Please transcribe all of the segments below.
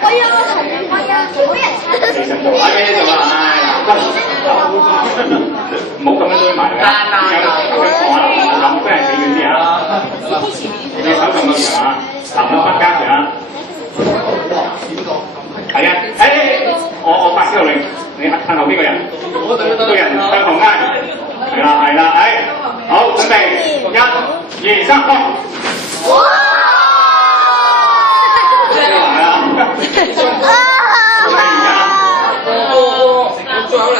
我要我要其實做下嘅就話，唔好咁樣堆埋㗎，有放下樓咁，真係死遠啲啊！你手咁樣樣啊，男女分家住啊！係啊，我發消號令，你向後邊個人，個人向後挨，係啦，好準備，1、2、3，開！哇！係啊！仲有嚟，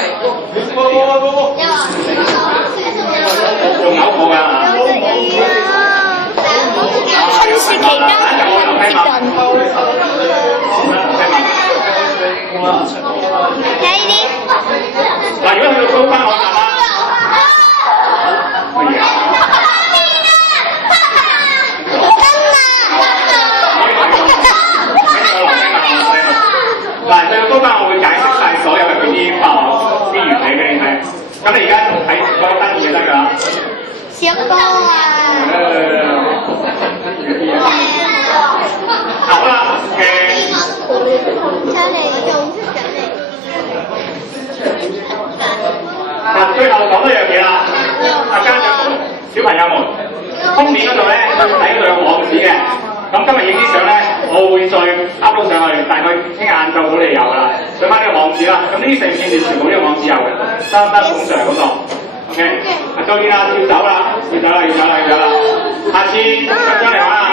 仲有個㗎。春暑期間接近。睇呢啲。嗱，如果去到高班，我答啦。乜嘢啊？嗱，去到高班，我會解釋晒所有入邊啲化學啲原理俾你睇。咁你而家睇嗰個單字就得㗎啦。小哥啊！好啦，睇嚟用出緊嚟。嗱，最後講多樣嘢啦，家長、小朋友們，封面嗰度咧，喺嗰度有網址嘅。咁今日影啲相咧，我會再 upload 上去，大概聽晏晝到你有㗎啦。上翻呢個網址啦，咁呢4片段全部呢個網址有嘅，得孔 Sir 嗰個。OK， 到呢啦，要走啦，下次咁樣嚟玩啊！